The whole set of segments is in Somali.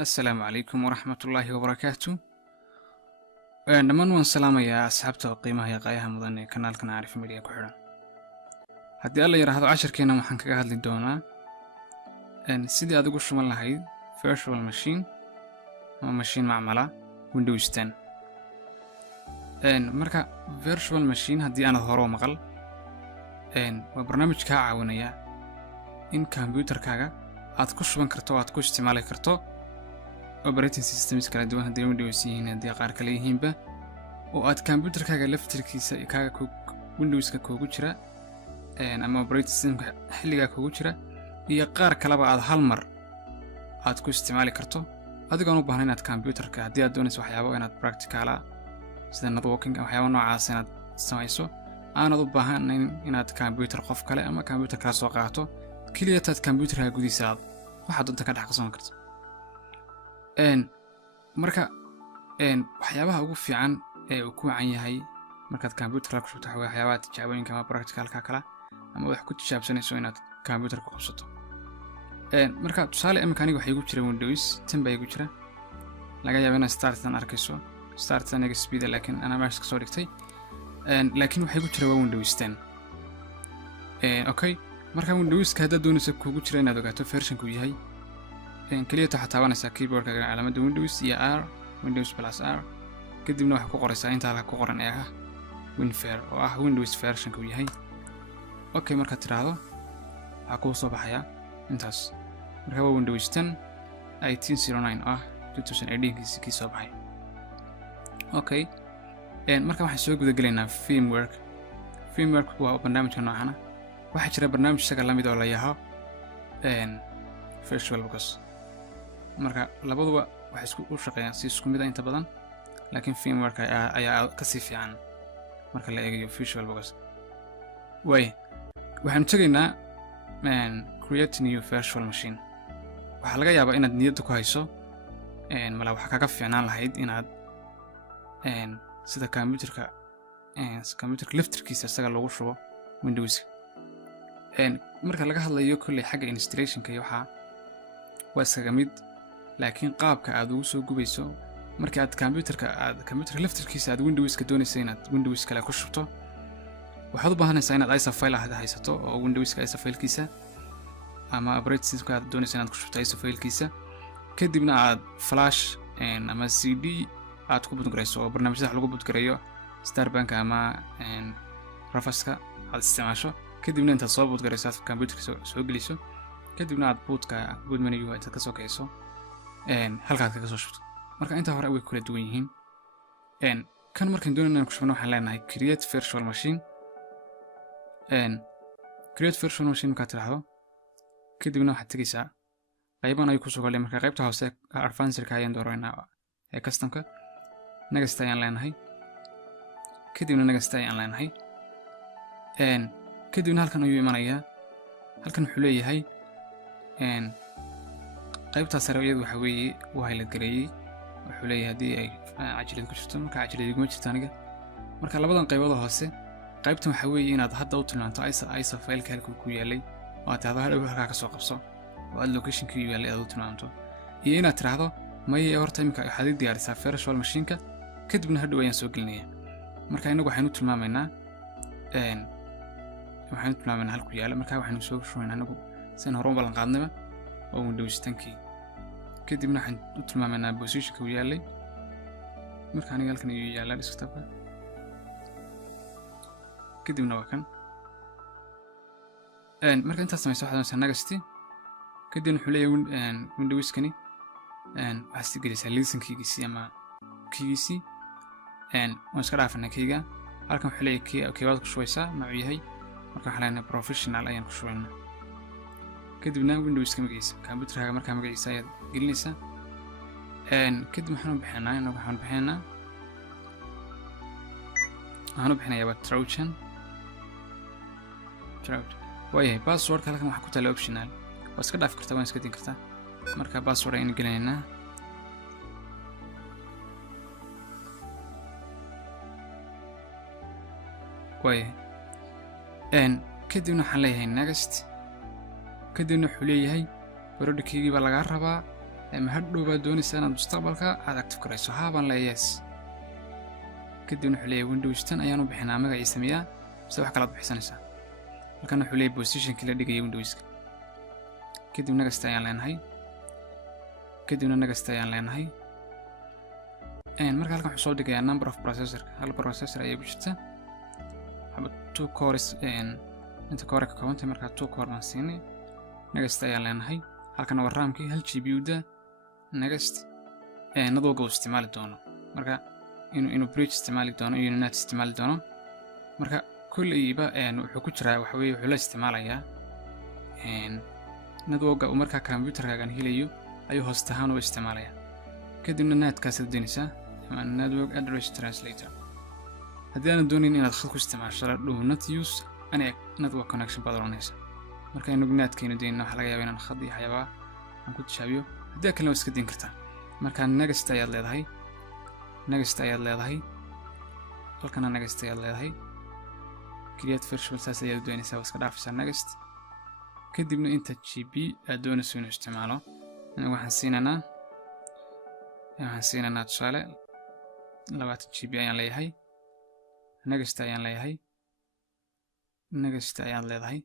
السلام عليكم ورحمة الله وبركاته. دمان وان سلامة يا أصحابته وقيمة يا قايها مضاني كنال كنا عارف ميديا كحران. هدي الله يرهدو 10 كينا محن كاga hadli doonaa sidii aad ugu shuman lahayd virtual machine ama machine macmala Windows 10. marka virtual machine haddii aanad hore u maqal waa barnaamij kaa caawinaya in computerkaaga aad ku shuban karto aad ku isticmaali karto operating systems kala duwan haddii Windows yihiin haddii qaar kale yihiinba oo aad computerkaaga laftirkiisa kaaga Windowska kuugu jira ama operating system xilliga kuugu jira iyo qaar kaleba aad hal mar aad ku isticmaali karto adigoon u baahnayn inaad computerka haddii aad doonayso waxyaabo inaad practical sida networking waxyaabo noocaas inaad samayso aanad u baahnayn inaad computer qof kale ama computer kala soo qaato kaliya taad computerka gudihiisa waxa doonta ka dhaxsan karto marka waxyaabaha ugu fiican ee uu ku wacan yahay markaad computerka ku shubto waxyaabaha tijaabooyinka ama practicalka kala ama wax ku tijaabsanayso inaad computerka ku qabsato marka tusaale imkaaniga waxa igu jira Windows 10 baa igu jira laga yaabo inaad startan arkayso startan iga speed laakiin ana ma iska soo dhigtay laakiin waxa igu jira Windows 10 okay marka Windows ka hadda doonayso kuugu jira inaad ogaato version-ku yahay kaliya tahay taabanaysa keyboard-ka calaamada Windows iyo R Windows plus R kadibna waxa ku qoraysaa inta la ku qoran ee WinFair oo Windows version-ku yahay okay marka tiraado waxa ku soo baxaya intaas marka Windows 10 1809 2018 kii soo baxay okay marka waxaan soo guda galeynaa framework waa barnaamijka noocan waxa jira barnaamij isaga la mid oo la yahay VisualBox marka labaduba waxay isku shaqeeyaan si isku mid ah inta badan laakiin framework ayaa ka sii fiican marka la eego VisualBox waxaan tagaynaa create new virtual machine waxa laga yaabaa inaad niyadda ku hayso mala waxa kaga fiicnaan lahayd inaad sida computerka laftirkiisa isaga lagu shubo Windows marka laga hadlayo kulli xagga installation-ka iyo waxa waa iskaga mid laakiin qaabka aad ugu soo gubayso marka aad computer laftirkiisa aad Windows-ka doonayso inaad Windows kale ku shubto waxaad u baahanaysaa inaad ISO file haysato oo Windows-ka ISO file-kiisa ama operating system-ka aad doonayso inaad ku shubto ISO file-kiisa kadibna aad flash ama CD aad ku bootgareyso oo barnaamijyada lagu bootgareeyo Starbank ama Rafaska aad isticmaasho kadibna inta soo bootgareyso aad computerka soo geliso kadibna aad boot menu aad ka soo kayso halkaad ka soo shubto marka inta hore way kala duwan yihiin kan markaan doonayno inaan ku shubno waxaan leenahay create virtual machine ka tiraahdo kadibna waxaad tagaysaa qayban ay ku soo galeen marka qaybta hoose advanced-ka ayaan dooraynaa ee custom-ka next ayaan leenahay kadibna next ayaan leenahay kadibna halkan ayuu imanayaa halkan wuxuu leeyahay qaybta sare iyadu waxa weeye waa la gareeyay wuxuu leeyahay hadii ay cajalad ku jirto marka cajalad iguma jirto aniga marka labadan qaybood hoose qaybtan waxa weeye inaad hadda u tilmaanto ISO file-ka halka ku yaalay oo aad taado halka ka soo qabso oo aad location-ka yaalay aad u tilmaanto iyo inaad tiraahdo maye horta imika waxaad diyaarisaa virtual machine-ka kadibna hadhow ayaan soo gelinayaa marka inagu waxaanu tilmaamaynaa halku yaala marka waxaanu soo shubaynaa anagu seen hore u ballan qaadnaba oo Windows 10-kii kadibna waxaan u tilmaamaynaa position-ka uu yaalay marka aniga halkan ayuu yaalaa desktop-ka kadibna waa kan marka intaas samayso waxaad samaysaa next kadibna wuxuu leeyahay Windows-kani waxaad gelaysaa license-kiisii ama kiisii waan iska dhaafanaa keyga halkan wuxuu leeyahay keybaad ku shubaysaa noocu yahay marka waxaan leenahay professional ayaan ku shubaynaa kadibna Windows-ka magaciisa computerka marka magaciisa ayaad gelinaysaa kadib waxaan bixinayaa Trojan waayahay password halkan waxa ku taala optional waa iska dhaaf kartaa waan iska din kartaa marka password ayaan gelinaynaa waayahay kadibna waxaan leeyahay next kadibna wuxuu leeyahay product-kii baa laga rabaa ma hadhow baad doonaysaa inaad mustaqbalka aad active garayso haa baan leeyahay yes kadibna wuxuu leeyahay windows 10 ayaan u bixinaa magacii sameeyaa mise wax kalaad bixinaysaa halkan wuxuu leeyahay positionkii la dhigayay windowska kadib next ayaan leenahay kadibna next ayaan leenahay marka halkan wuxuu soo dhigayaa number of processor hal processor ayaa ku jirta haba 2 cores inta core ka kooban tahay marka 2 core baan siinay next ayaan leenahay halkan waa RAM-kii hal GPU da next nadooga uu isticmaali doono marka inuu bridge isticmaali doono iyo net isticmaali doono marka kulliiba wuxuu ku jiraa waxa weeye wuxuu la isticmaalayaa nadooga uu marka computerkaagan helayo ayuu host ahaan u isticmaalayaa kadibna netkaas aad doonaysaa ama network address translator haddii aanad doonayn inaad khad ku isticmaasho do not use any network connection baad oranaysaa marka inagu netkeenu deynna waxaa laga yaabaa inaan khad iyo waxyaabaa aan ku tijaabiyo haddii kalena waa iska dayn kartaa marka next ayaad leedahay halkana next ayaad leedahay create virtual saas ayaad doonaysaa waa iska dhaafaysaa next kadibna inta GB aad doonayso inuu isticmaalo anigu waxaan siinaynaa tusaale 20 GB ayaan leeyahay next ayaan leedahay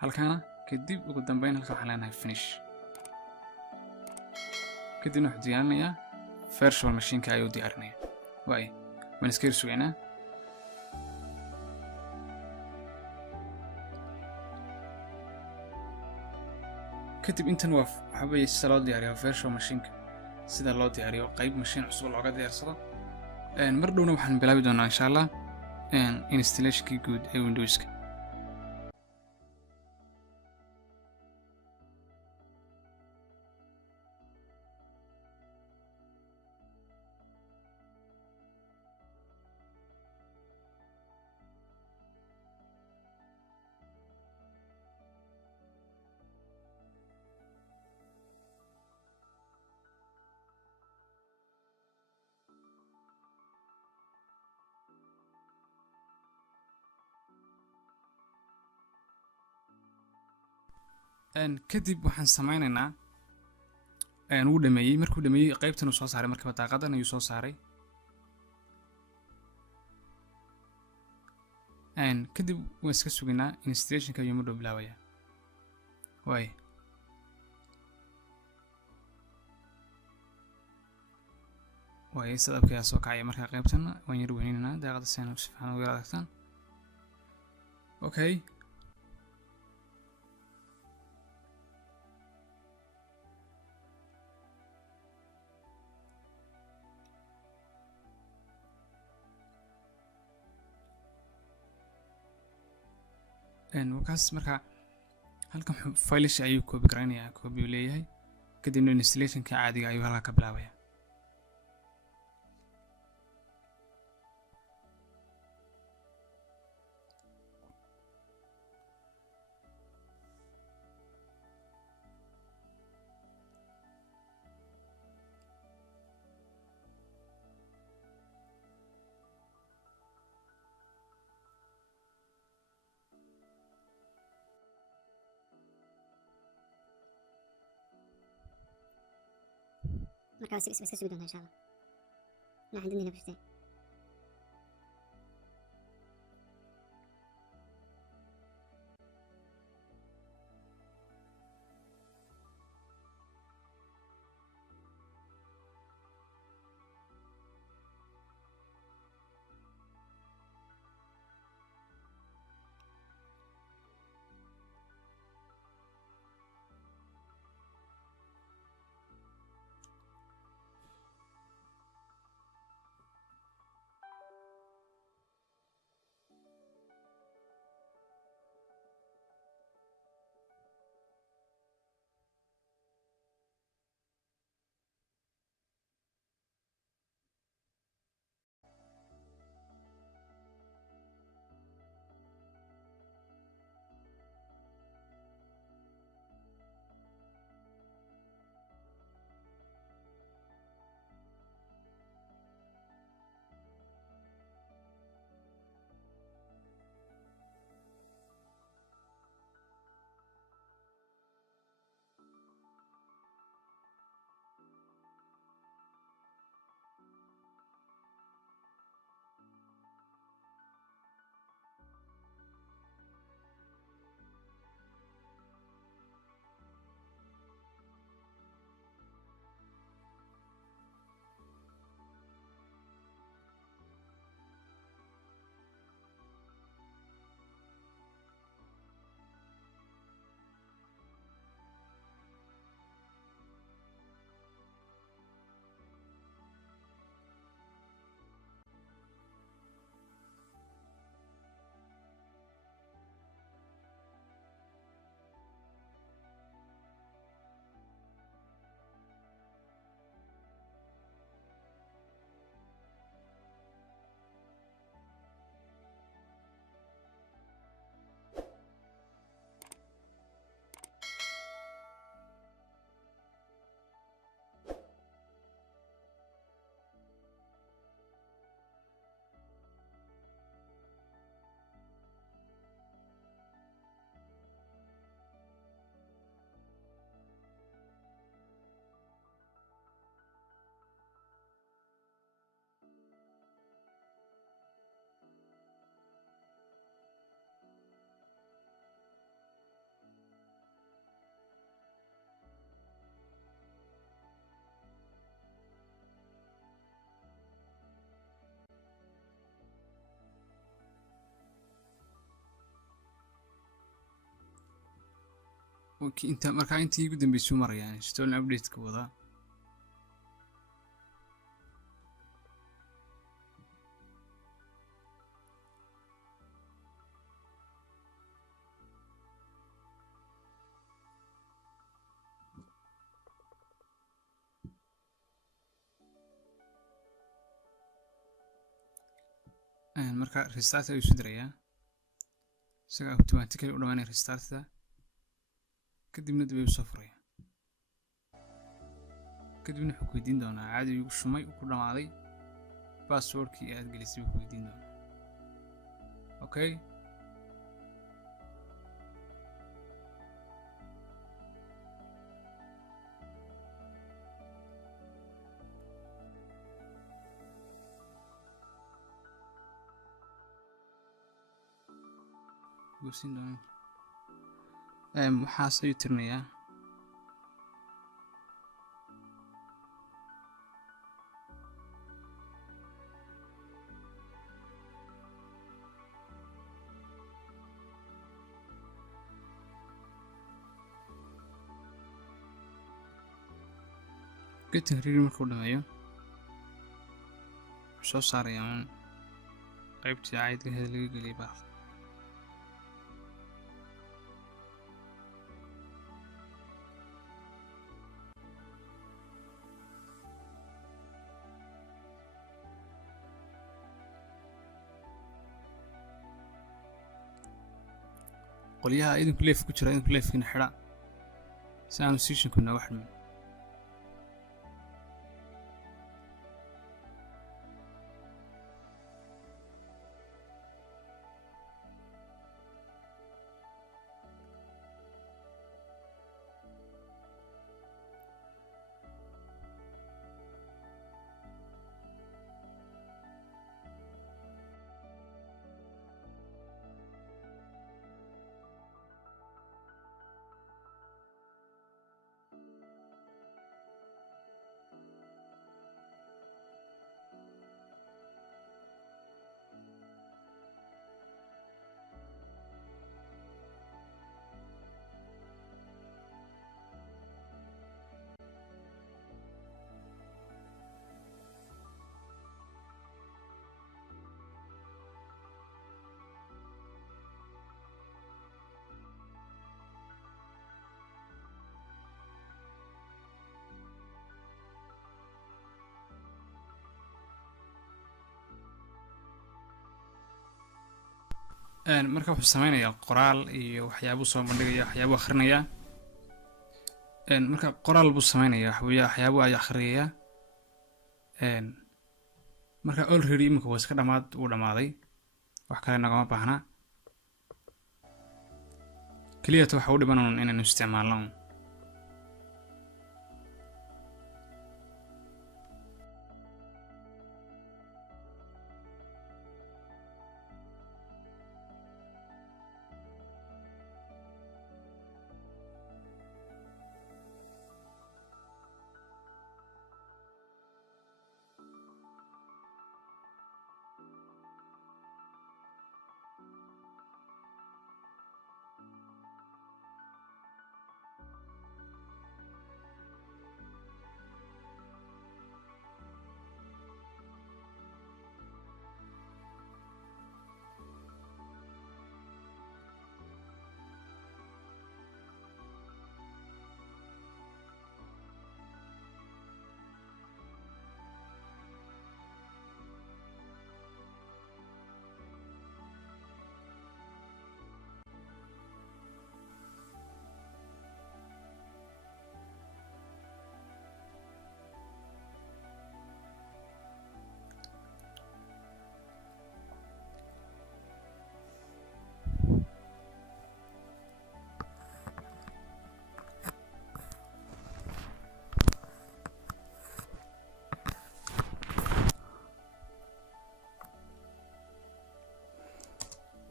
halkana kadib ugu dambeyn halka waxaan leenahay finish kadibna wuxuu diyaarinayaa virtual machine-ka ayuu diyaarinayaa waan iska sugaynaa kadib intan waxa weeye sida loo diyaariyo virtual machine-ka sida loo diyaariyo qayb machine cusub looga diyaarsado mar dhowna waxaan bilaabi doonaa insha Allah installation-kii guud ee Windows-ka kadib waxaan sameynaynaa wuu dhameeyay markuu dhameeyay qaybtan uu soo saaray markaba daaqadan ayuu soo saaray kadib waan iska sugaynaa installation-ka ayuu muddo bilaabaya sadabka ayaa soo kacaya markaa qaybtan waan yar weynaynaa daaqada si aan si fiican uga aragtaan wakaas marka halkan file ayuu copy garanayaa copy uu leeyahay kadibna installation-ka caadiga ayuu halka ka bilaabaya markaa si iska sugi doontaa insha Allah waxaan dindina bistay okay inta markaa intii ugu dambeysay marayaan install update-ka wada marka restart ayuu isu dirayaa isaga automatically u dhawaanaya restarta kadibna dib ayuu soo furaya kadibna wuxuu ku weydiin doonaa caadi ayuu shumay ku dhamaaday passwordkii aad gelisay buu ku weydiin doonaa okay guursiin doonaa waxaas ayuu tirinayaa getting ready markuu dhameeyo wuxuu soo saarayaa qaybtii caydka heed laga geliyay baa qolyaha idinku leef ku jira idinku leefkina xidha si aanu sessionku nooga xidhmin marka wuxuu sameynayaa qoraal iyo waxyaabuu soo bandhigaya waxyaabuu akhrinayaa marka qoraal buu sameynayaa waxyaabuu ay akhrinayaa marka already iminka waa iska wuu dhamaaday wax kale nagama baahna keliyata waxa u dhiban inaynu isticmaalno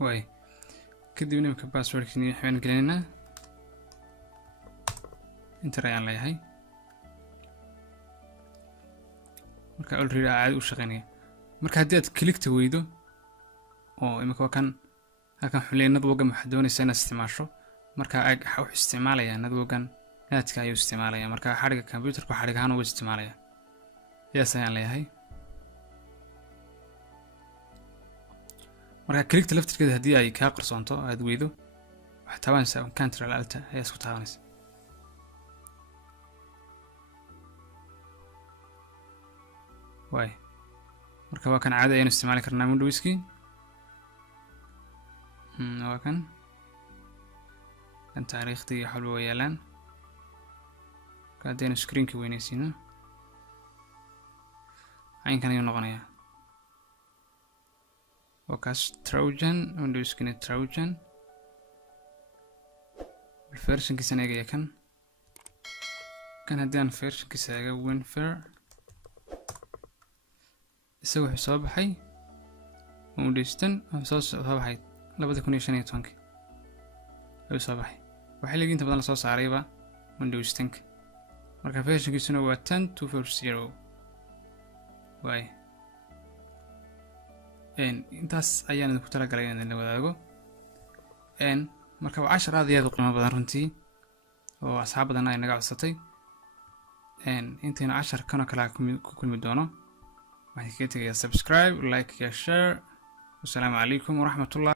way kadibna imika passwordkini waxaan gelinaynaa enter ayaan leeyahay marka already aad u shaqeynaya marka haddii aad klikta weydo oo imika waa kan halkan xuleynada waga maxaa doonaysaa inaad isticmaasho marka waxa uu isticmaalayaa networkan netka ayuu isticmaalayaa marka xadhiga computerka xadhig ahaan uu isticmaalayaa yes ayaan leeyahay marka clickta laftirkeeda haddii ay kaa qarsoonto aad weydo waxaad taabanaysaa Ctrl Alt ayaa isku taabanaysaa waay marka waa kan caadi ayaan isticmaali karnaa Windowskii waa kan taariikhdii iyo xalwa yaalaan haddaynu screenkii weynaysiino caynkan ayuu noqonayaa waa kaas Trojan Windowskina Trojan versionkiisana eegaya kan haddii aan versionkiisa eega WinFair isaga wuxuu soo baxay Windows 10 wuxuu soo baxay 2015 ayuu soo baxay waxaa laga inta badan la soo saarayba Windows 10 marka versionkiisuna waa 10.2.0 waay intaas ayaan idinku talagalay inaan la wadaago marka waa cashar aad iyo aad u qiimo badan runtii oo asxaab badan ay naga codsatay intaynu cashar kana kala ku kulmi doono waxaan kaga tegayaa subscribe like iyo share wasalaamu calaykum waraxmatullahi